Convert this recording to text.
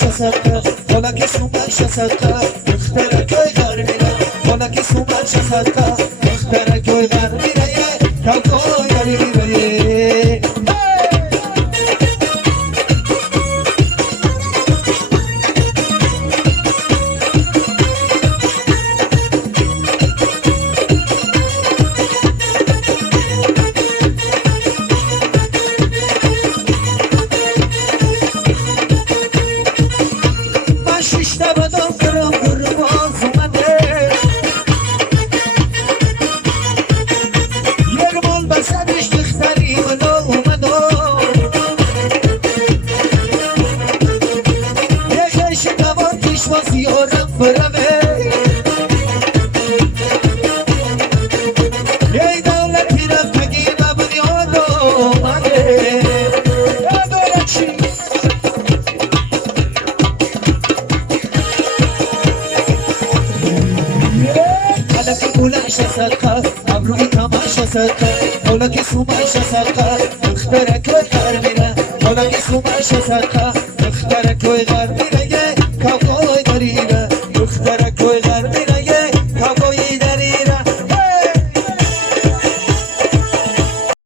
صدقه حالا که سومش صدقه دختر کوی غر میره حالا که سومش صدقه دختر کوی غر میره کل کوی غر میره ابروی تماشا صدقه حالا که سومش صدقه دختر کوی غر میره حالا که سومش صدقه دختر کوی غر میره